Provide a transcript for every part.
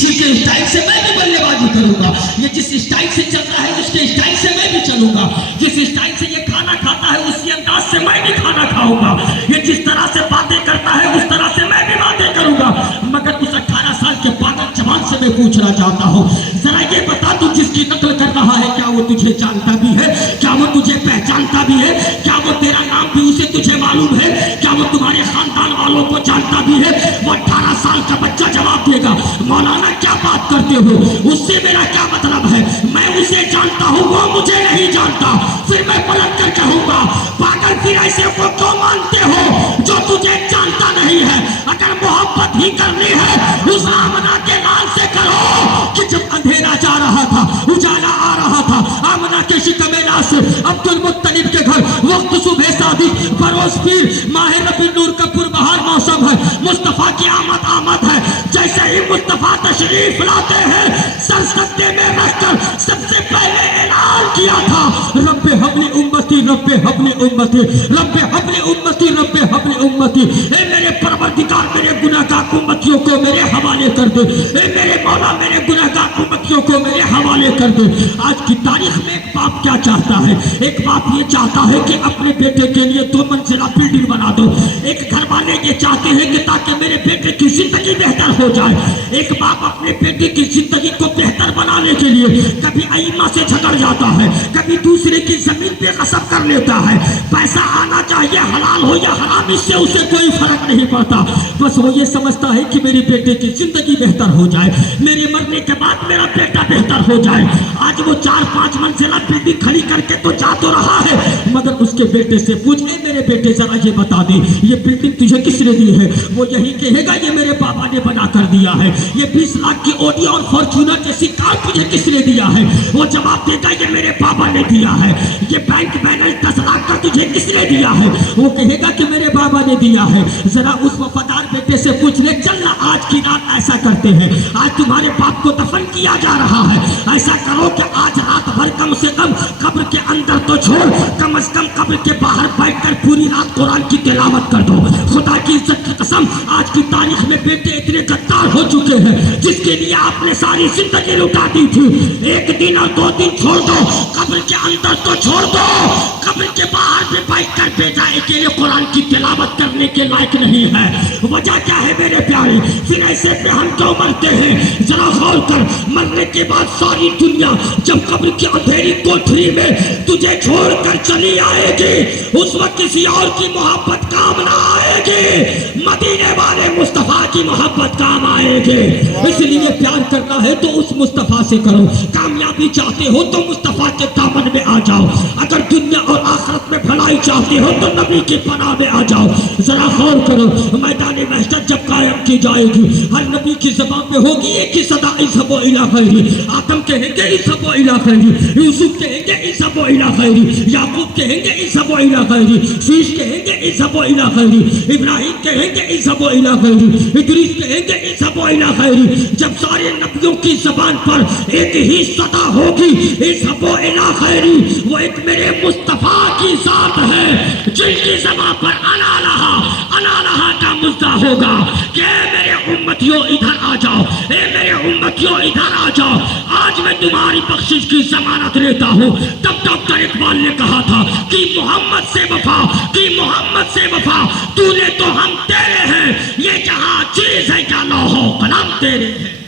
इसी के स्टाइल से मैं भी बल्लेबाजी करूंगा। ये जिस स्टाइल से चलता है उसके स्टाइल से मैं भी चलूंगा। जिस स्टाइल से ये खाना खाता है उसी अंदाज से मैं भी खाना खाऊंगा। ये जिस तरह से बातें करता है उस तरह से मैं भी बातें करूंगा। मगर उस 18 साल के पागल जवान से मैं पूछना चाहता हूँ, जरा ये बता, तू जिसकी नकल कर रहा है क्या वो तुझे जानता भी है? क्या वो तुझे पहचानता भी है? क्या वो तेरा नाम भी उसे तुझे मालूम है? क्या वो तुम्हारे खानदान वालों को जानता भी है? वो 18 साल का बच्चा जवाब देगा, मौलाना क्या बात करते हो, उससे मेरा क्या मतलब है? मैं उसे जानता हूँ, वो मुझे नहीं जानता। फिर मैं पलट कर कहूंगा, पागल फिर ऐसे को क्यों मानते हो जो तुझे जानता नहीं है? अगर मोहब्बत ही करनी है उस आमना के लाल से करो कि जब अंधेरा जा रहा था उजाला आ रहा था, आमना के शिकमेला से अब्दुल मुत्तलिब के घर वक्त सुबह सादिक बरोज पीर माह रबीउल नूर का पुरबहार मौसम है, मुस्तफा की आमद है। जैसे ही मुस्तफा तशरीफ लाते हैं सरसब्दे में रखकर सबसे पहले ऐलान किया था, रब्बे हबली उम्मती, रब्बे हबली उम्मती, रब्बे हबली उम्मती, रब्बे हबली उम्मती। ए मेरे परवरदिगार मेरे गुनाहगार उम्मतियों को मेरे हवाले कर दे। ए मेरे मौला मेरे गुनाहगार उम्मतियों को मेरे हवाले कर दे। आज की तारीख में एक बाप क्या चाहता है? एक बाप ये चाहता है कि अपने बेटे के लिए 2 मंजिला बिल्डिंग बना दो। एक घर वाले ये चाहते हैं कि ताकि मेरे बेटे की जिंदगी बेहतर हो जाए। एक बाप अपने बेटे की जिंदगी को बेहतर बनाने के लिए कभी अईमा से झगड़ जाता है, कभी दूसरे की जमीन पे कसम कर लेता है। पैसा आना चाहिए, हलाल हो या हराम, इससे उसे कोई फर्क नहीं पड़ता। बस वो ये समझता है कि मेरे बेटे की जिंदगी बेहतर हो जाए, मेरे मरने के बाद मेरा बेटा बेहतर हो जाए। आज वो 4-5 मंजिला बिल्डिंग खड़ी करके तो जा तो रहा है, मगर उसके बेटे से पूछ ले, मेरे बेटे जरा ये बता दे ये बिल्डिंग तुझे किसने दी है? वो यही कहेगा ये मेरे पापा ने बना कर दिया है। ये 20 लाख की ऑडी और फॉर्च्यूनर जैसी कार तुझे किसने दिया है? वो जवाब देगा ये मेरे पापा ने दिया है। ये बैंक बैलेंस 10 लाख का तुझे किसने दिया है? वो कहेगा कि मेरे बाबा ने दिया है। जरा उस वफादार बेटे से पूछ ले, चल ना आज की रात ऐसा करते हैं, आज तुम्हारे बाप को दफन किया जा रहा है, ऐसा करो कि आज रात भर कम से कम कब्र के अंदर तो छोड़, कम से कम कब्र के बाहर बैठकर पूरी रात कुरान की तिलावत कर दो। खुदा की इज्जत की कसम, आज की तारीख में बेटे इतने गद्दार हो चुके हैं जिसके लिए आपने सारी जिंदगी लुटा दी थी, 1 दिन और 2 दिन छोड़ दो, कब्र के अंदर तो छोड़ दो, कब्र के बाहर भी बैठकर बेटा अकेले कुरान की तिलावत करने के लायक नहीं है। वजह क्या है मेरे प्यारे? फिर ऐसे पे हम क्यों मरते हैं? जरा गौर कर, मरने के बाद सारी दुनिया जब कब्र की अंधेरी कोठरी में तुझे छोड़कर चली आएगी, उस वक्त किसी और की मोहब्बत काम ना आएगी, मदीने वाले मुस्तफा की मोहब्बत काम आएगी। इसलिए प्यार करना है तो उस मुस्तफा से करो, कामयाबी चाहते हो तो मुस्तफा के दामन में आ जाओ, अगर दुनिया और आखिरत में भलाई चाहते हो तो नबी की पनाह में आ जाओ। जरा गौर करो, मैदान महशर जब कायम की जाएगी, हर नबी की ज़बान पे होगी एक ही सदा, इज़हबू इला खैरी। आदम कहेंगे इज़हबू इला खैरी, यूसुफ कहेंगे इज़हबू इला खैरी, याकूब कहेंगे इज़हबू इला खैरी, शीश कहेंगे इज़हबू इला खैरी, इब्राहिम कहेंगे इज़हबू इला खैरी, इदरीस कहेंगे इज़हबू इला खैरी। जब सारे नबियों की ज़बान पर एक ही सदा होगी, इज़हबू इला खैरी, वो एक मेरे मुस्तफा की ज़ात है जिनकी ज़बान पर अना लहा का मुद्दा होगा कि मेरे उम्मतियों इधर आ जाओ, ए मेरे उम्मतियों इधर आ जाओ, आज मैं तुम्हारी बख्शिश की जमानत लेता हूँ। तब डॉक्टर इकबाल ने कहा था कि मोहम्मद से वफा, कि मोहम्मद से वफा, तूने तो हम तेरे हैं, ये जहाँ चीज है क्या लौहो कलम तेरे हैं।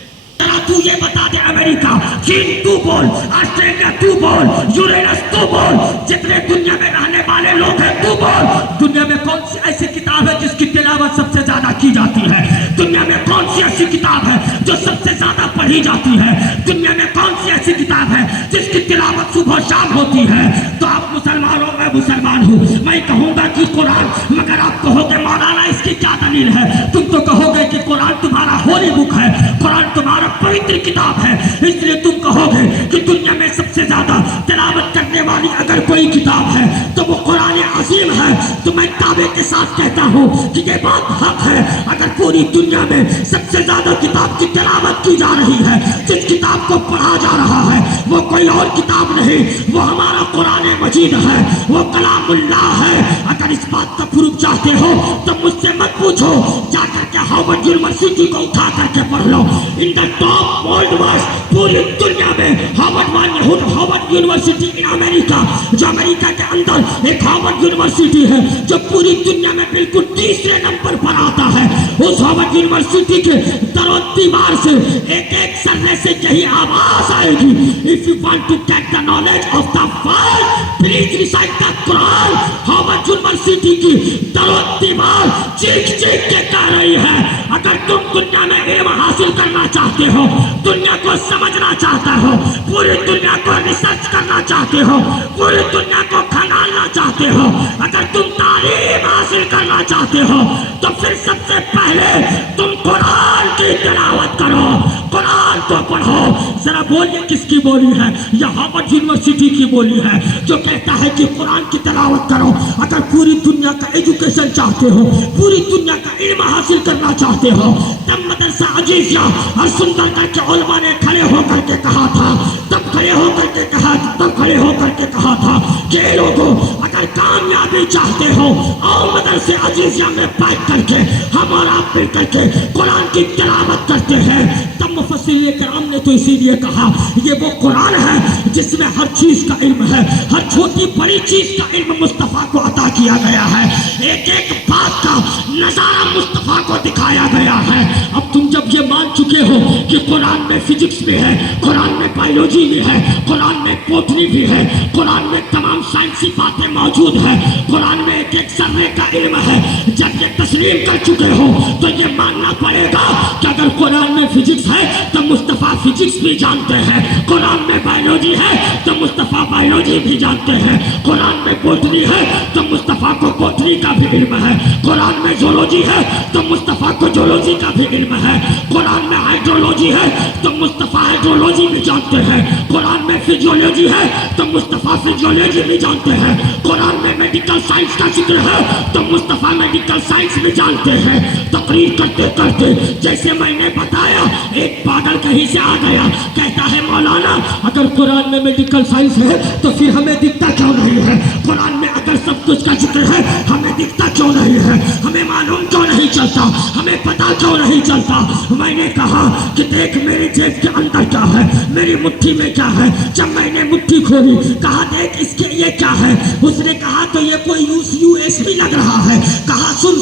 तू ये बता दे, अमेरिका, चीन तू बोल, ऑस्ट्रेलिया तू बोल, यूरेनस तू बोल, जितने दुनिया में रहने वाले लोग हैं तू बोल, दुनिया में कौन सी ऐसी किताब है जिसकी तिलावत सबसे ज्यादा की जाती है? दुनिया में कौन सी ऐसी किताब है जो सबसे ज्यादा पढ़ी जाती है? दुनिया में कौन सी ऐसी किताब है जिसकी तिलावत सुबह शाम होती है? तो आप मुसलमान हो, मैं मुसलमान हूँ, मैं कहूँगा कि कुरान, मगर आप कहोगे मौलाना इसकी क्या दलील है? तुम तो कहोगे कि कुरान तुम्हारा होली बुक है, कुरान तुम्हारा पवित्र किताब है, इसलिए तुम कहोगे कि दुनिया में सबसे ज्यादा तिलावत करने वाली अगर कोई किताब है तो वो कुरान عظیم ہے تو میں دعوے کے ساتھ کہتا ہوں کہ یہ بات حق ہے. اگر پوری دنیا میں سب سے زیادہ کتاب کی تلاوت کی جا رہی ہے, جس کتاب کو پڑھا جا رہا ہے, وہ کوئی اور کتاب نہیں, وہ ہمارا قرآن مجید ہے, وہ کلام اللہ ہے. اگر اس بات کا پروف چاہتے ہو تو مجھ سے مت پوچھو, جا کر کے ہارورڈ یونیورسٹی کو اٹھا کر کے پڑھ لو. ان دا ٹاپ ورلڈ ورس, پوری دنیا میں ہارورڈ یونیورسٹی ان امریکہ, جو امریکہ کے اندر ایک ہارورڈ یونیورسٹی ہے جو پوری دنیا میں بالکل تیسرے نمبر پر آتا ہے. اس ہارورڈ یونیورسٹی کے در و دیوار سے ایک ایک سرے سے یہی آواز آئے گی, if you want to get the knowledge of the world, please recite the Quran. Harvard university کی در و دیوار چیخ چیخ کے کہہ رہی ہے, اگر تم دنیا میں علم حاصل کرنا چاہتے ہو, دنیا کو سمجھنا چاہتے ہو, پوری دنیا کو ریسرچ کرنا چاہتے ہو, پوری دنیا کو کھنگالنا چاہتے ہو, اگر تم تعلیم حاصل کرنا چاہتے ہو تو پھر سب سے پہلے تم قرآن کی تلاوت کرو, قرآن کو پڑھو. ذرا بولیے کس کی بولی ہے؟ یہ ہارورڈ یونیورسٹی کی بولی ہے جو کہتا ہے کہ قرآن کی تلاوت کرو. اگر پوری دنیا کا ایجوکیشن چاہتے ہو, پوری دنیا کا علم حاصل کرنا چاہتے ہو, تب مدرسہ عزیزیہ اور سندر گڑھ کے علماء نے کھڑے ہو کر کے کہا تھا, تب کھڑے ہو کر کے کہا تھا کہ لوگوں اگر کامیابی چاہتے ہو اور مدرسے عزیزیہ میں بیٹھ کر کے ہم اور آپ مل کر کے قرآن کی تلاوت کرتے ہیں. تب مفسرین کرام نے تو اسی لیے کہا یہ وہ قرآن ہے جس میں ہر چیز کا علم ہے, ہر چھوٹی بڑی چیز کا علم مصطفیٰ کو عطا کیا گیا ہے, ایک ایک بات کا نظارہ مصطفیٰ کو دکھایا گیا ہے. اب تم جب یہ مان چکے ہو کہ قرآن میں فزکس بھی ہے, قرآن میں بایولوجی بھی ہے, قرآن میں بوٹنی بھی ہے, قرآن میں تمام سائنسی باتیں موجود ہیں, قرآن میں ایک ایک ذرے کا علم ہے, جب یہ تسلیم کر چکے ہو تو یہ ماننا پڑے گا کہ اگر قرآن میں فزکس ہے تو مصطفیٰ فزکس بھی جانتے ہیں, قرآن میں بایولوجی ہے تو مصطفیٰ بایولوجی بھی جانتے ہیں, قرآن میں بوٹنی ہے تو مصطفیٰ کو بوٹنی کا بھی علم ہے, قرآن میں زولوجی ہے تو مصطفیٰ کو زولوجی کا بھی علم ہے, قرآن میں ہائیڈرولوجی ہے تو مصطفیٰ ہائیڈرولوجی بھی جانتے ہیں, قرآن میں فزیولوجی ہے تو مصطفیٰ فزیولوجی بھی جانتے ہیں, قرآن میں میڈیکل سائنس کا ذکر ہے تو مصطفیٰ میڈیکل سائنس بھی جانتے ہیں. تقریر کرتے کرتے جیسے میں نے بتایا ایک پاگل کہیں سے آ گیا, کہتا ہے مولانا اگر قرآن میں میڈیکل سائنس ہے تو پھر ہمیں دکھتا کیوں نہیں ہے, قرآن میں اگر سب کچھ کا ذکر ہے ہمیں دکھتا کیوں نہیں ہے, ہمیں معلوم کیوں نہیں چلتا, ہمیں پتا کیوں نہیں چلتا. میں نے کہا کہ دیکھ میری جیب کے اندر کیا ہے, میری مٹھی میں کیا ہے. جب میں نے مٹھی کھولی کہا دیکھ اس کے یہ کیا ہے, اس نے کہا تو یہ کوئی USB لگ رہا ہے. کہا سن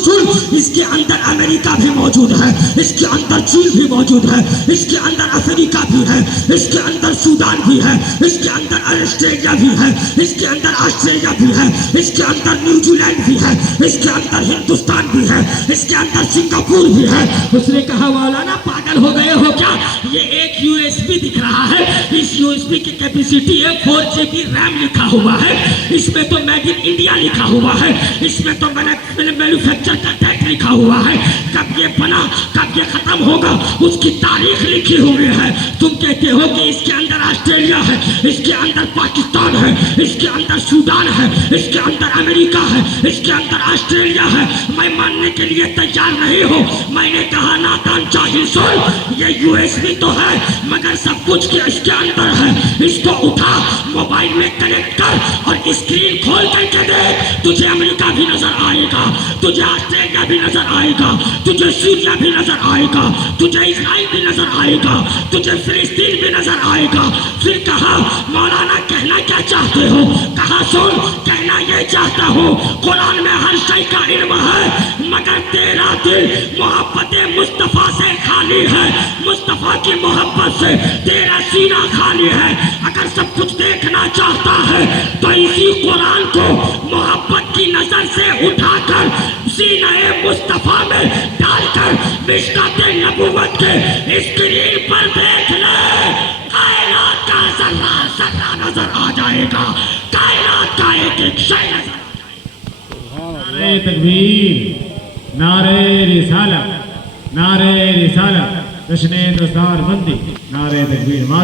اس کے اندر امریکہ بھی موجود ہے, اس کے اندر چین بھی موجود ہے, اس کے اندر افریقہ بھی ہے, اس کے اندر سودان بھی ہے, اس کے اندر آسٹریلیا بھی ہے, اس کے اندر آسٹریلیا بھی ہے, اس کے اندر نیوزی لینڈ بھی ہے, اس کے اندر ہندوستان بھی ہے, اس کے اندر سنگاپور بھی ہے. اس نے کہا مولانا پاگل ہو گئے ہو کیا, یہ ایک USB دکھ رہا ہے, اس USB کی کیپیسٹی ہے 4 GB ریم لکھا ہوا ہے, اس میں تو میڈ ان انڈیا لکھا ہوا ہے, اس میں تو مینوفیکچر کا ڈیٹ لکھا ہوا ہے, کب یہ بنا کب یہ ختم ہوگا اس کی تاریخ لکھی ہوئی ہے. تم کہتے ہو کہ اس کے اندر آسٹریلیا ہے, اس کے اندر پاکستان ہے, اس کے اندر سودان ہے, اس کے اندر امریکہ ہے, اس کے اندر آسٹریلیا ہے. میں ماننے کے لیے تیار نہیں ہوں. میں نے کہا نادان جاہل سن, یہ USB تو ہے مگر سب کچھ کے اس کے اندر ہے, اس کو اٹھا موبائل میں کنیکٹ کر اور اسکرین کھول کر کے دیکھ, تجھے امریکہ بھی نظر آئے گا, تجھے آسٹریلیا بھی نظر آئے گا, تجھے سوریا بھی نظر آئے گا, تجھے اسرائیل بھی نظر آئے گا, تجھے فلسطین بھی نظر آئے گا. پھر کہا مولانا کہنا کیا چاہتے ہو, کہا سن کہنا یہ چاہتا ہوں قرآن میں ہر شے کا علم ہے مگر تیرا دل محبت مصطفیٰ سے خالی ہے, مصطفیٰ کی محبت سے تیرا سینہ خالی ہے. اگر سب کچھ دیکھنا چاہتا ہے تو اسی قرآن کو محبت کی نظر سے اٹھا کر سینہ مصطفیٰ میں ڈال کر مشکات نبوت کے اسکرین پر دیکھ لے, کائنات کا ذرہ ذرہ نظر آ جائے گا, کائنات کا ایک ایک شے نظر. نعرہ تکبیر, نعرہ رسالت, نعرہ رسالت, جشن دستار بندی, نعرہ تکبیر.